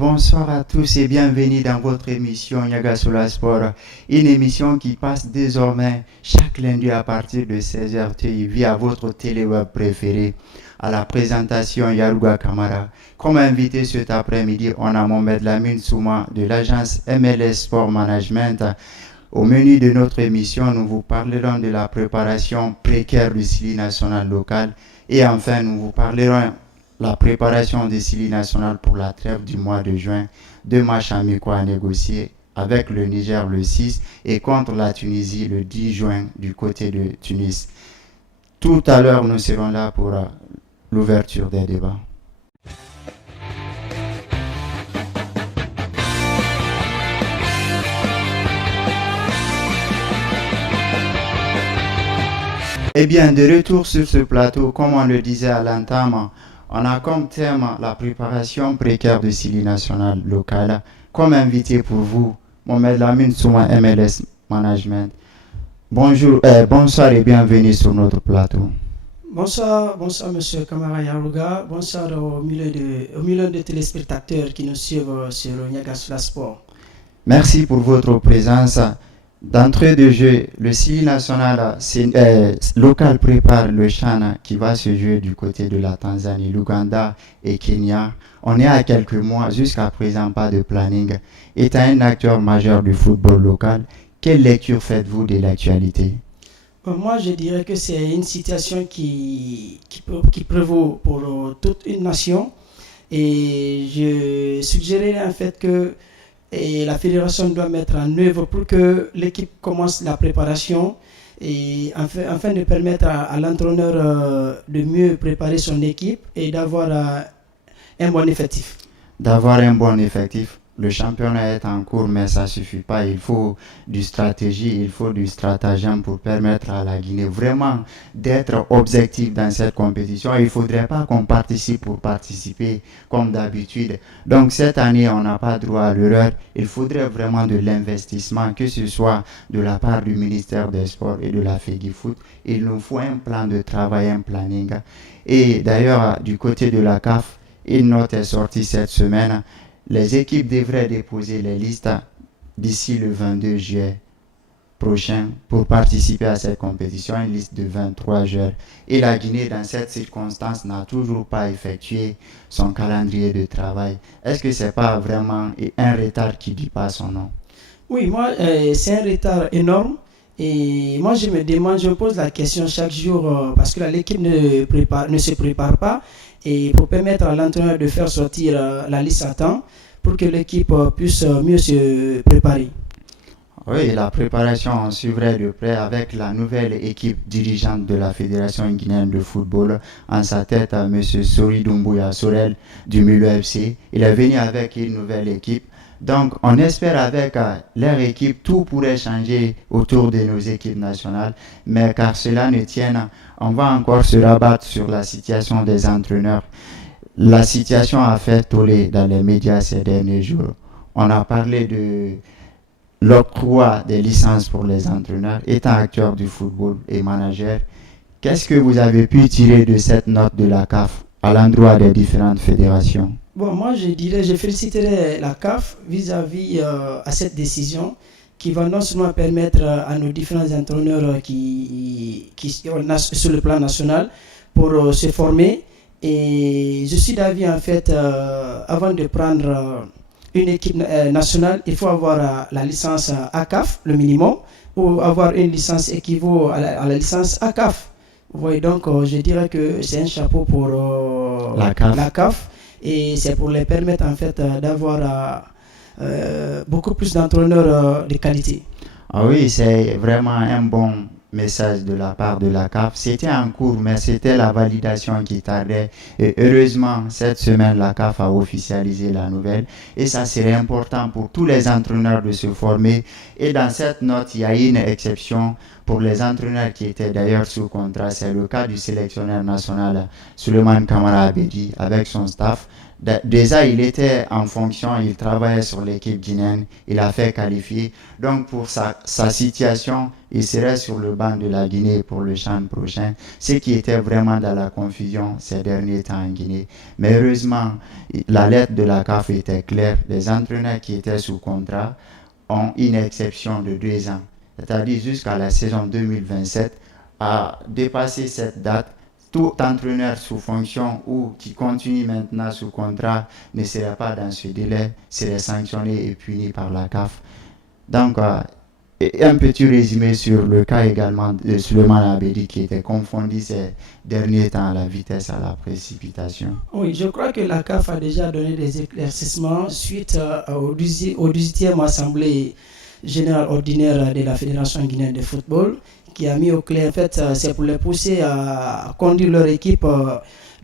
bonsoir à tous et bienvenue dans votre émission Yaga sur la Sport, une émission qui passe désormais chaque lundi à partir de 16h via votre téléweb préféré. À la présentation Yaruga Kamara. Comme invité cet après-midi, on a Mohamed Lamine Souma de l'agence MLS Sport Management. Au menu de notre émission, nous vous parlerons de la préparation précaire du CILI national local et enfin nous vous parlerons la préparation des CILI national pour la trêve du mois de juin, 2 matchs amicaux à négocier avec le Niger le 6 et contre la Tunisie le 10 juin du côté de Tunis. Tout à l'heure, nous serons là pour l'ouverture des débats. Eh bien, de retour sur ce plateau, comme on le disait à l'entame, on a comme thème la préparation précaire du CILI national local. Comme invité pour vous, Mohamed Lamine Souma, MLS Management. Bonsoir et bienvenue sur notre plateau. Bonsoir Monsieur Kamara Yaruga, bonsoir aux millions de téléspectateurs qui nous suivent sur Yaga sur la Sport. Merci pour votre présence. D'entrée de jeu, le CILI national local prépare le CHAN qui va se jouer du côté de la Tanzanie, l'Ouganda et Kenya. On est à quelques mois, jusqu'à présent pas de planning. Étant un acteur majeur du football local, quelle lecture faites-vous de l'actualité? Moi, je dirais que c'est une situation qui prévaut pour toute une nation. Et je suggérerais en fait que la fédération doit mettre en œuvre pour que l'équipe commence la préparation et afin de permettre à l'entraîneur de mieux préparer son équipe et d'avoir un bon effectif. D'avoir un bon effectif. Le championnat est en cours, mais ça ne suffit pas. Il faut du stratégie, il faut du stratagème pour permettre à la Guinée vraiment d'être objectif dans cette compétition. Il ne faudrait pas qu'on participe pour participer comme d'habitude. Donc cette année, on n'a pas droit à l'erreur. Il faudrait vraiment de l'investissement, que ce soit de la part du ministère des Sports et de la FEGIFOOT. Il nous faut un plan de travail, un planning. Et d'ailleurs, du côté de la CAF, une note est sortie cette semaine. Les équipes devraient déposer les listes d'ici le 22 juillet prochain pour participer à cette compétition, une liste de 23 joueurs. Et la Guinée, dans cette circonstance, n'a toujours pas effectué son calendrier de travail. Est-ce que ce n'est pas vraiment un retard qui dit pas son nom? Oui, moi, c'est un retard énorme. Et moi, je me pose la question chaque jour parce que l'équipe ne se prépare pas. Et pour permettre à l'entraîneur de faire sortir la liste à temps pour que l'équipe puisse mieux se préparer. Oui, la préparation on suivrait de près avec la nouvelle équipe dirigeante de la Fédération guinéenne de football. En sa tête, M. Sori Doumbouya Sorel du Milo FC. Il est venu avec une nouvelle équipe. Donc, on espère avec leur équipe, tout pourrait changer autour de nos équipes nationales. Mais car cela ne tienne, on va encore se rabattre sur la situation des entraîneurs. La situation a fait toller dans les médias ces derniers jours. On a parlé de l'octroi des licences pour les entraîneurs. Étant acteur du football et manager, qu'est-ce que vous avez pu tirer de cette note de la CAF à l'endroit des différentes fédérations? Bon, moi je féliciterai la CAF vis-à-vis à cette décision qui va non seulement permettre à nos différents entraîneurs qui sur le plan national pour se former. Et je suis d'avis en fait, avant de prendre une équipe nationale, il faut avoir la licence ACAF, le minimum, ou avoir une licence équivaut à la licence ACAF. Vous voyez, donc je dirais que c'est un chapeau pour la CAF. Et c'est pour les permettre en fait d'avoir beaucoup plus d'entraîneurs de qualité. Ah oui, c'est vraiment un bon message de la part de la CAF. C'était en cours, mais c'était la validation qui tardait. Et heureusement, cette semaine, la CAF a officialisé la nouvelle. Et ça serait important pour tous les entraîneurs de se former. Et dans cette note, il y a une exception pour les entraîneurs qui étaient d'ailleurs sous contrat. C'est le cas du sélectionneur national Suleiman Kamara Abedi avec son staff. Déjà, il était en fonction, il travaillait sur l'équipe guinéenne, il a fait qualifier. Donc, pour sa situation, il serait sur le banc de la Guinée pour le CHAN prochain, ce qui était vraiment dans la confusion ces derniers temps en Guinée. Mais heureusement, la lettre de la CAF était claire. Les entraîneurs qui étaient sous contrat ont une exception de 2 ans, c'est-à-dire jusqu'à la saison 2027, à dépasser cette date. Tout entraîneur sous fonction ou qui continue maintenant sous contrat ne sera pas dans ce délai, serait sanctionné et puni par la CAF. Donc, un petit résumé sur le cas également de Souleymane Abedi qui était confondu ces derniers temps à la vitesse, à la précipitation. Oui, je crois que la CAF a déjà donné des éclaircissements suite au 18e Assemblée générale ordinaire de la Fédération guinéenne de football, qui a mis au clair, en fait, c'est pour les pousser à conduire leur équipe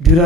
durant